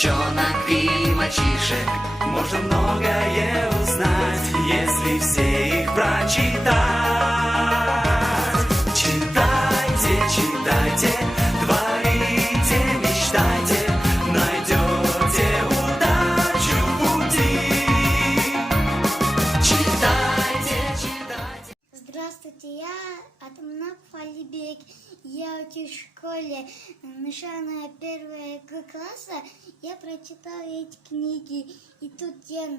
девчонок и мальчишек можно многое узнать, если все их прочитать. Читайте, читайте, творите, мечтайте, найдете удачу в пути. Читайте, читайте. Здравствуйте, я Атамнак Фалибек. Я учусь в школе начальная первая класса. Я прочитала эти книги. И тут я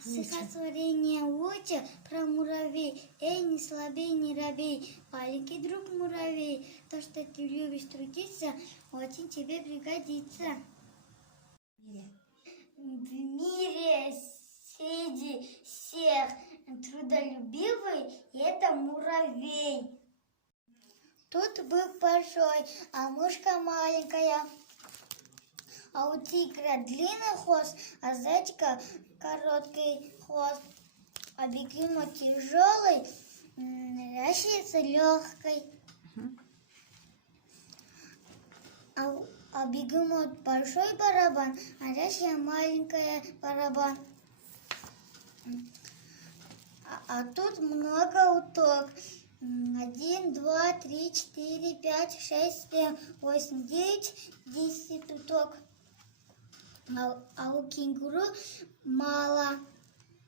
стихотворение Лотя про муравей. Эй, не слабей, не робей, маленький друг муравей. То, что ты любишь трудиться, очень тебе пригодится. В мире среди всех трудолюбивый это муравей. Тут бык большой, а мышка маленькая. А у тигра длинный хвост, а зайчика короткий хвост. А бегемот тяжелый, ящерица легкой. А бегемот большой барабан, а ящерица маленькая барабан. А тут много уток. 1, 2, 3, 4, 5, 6, 7, 8, 9, 10 уток. А у кенгуру мало.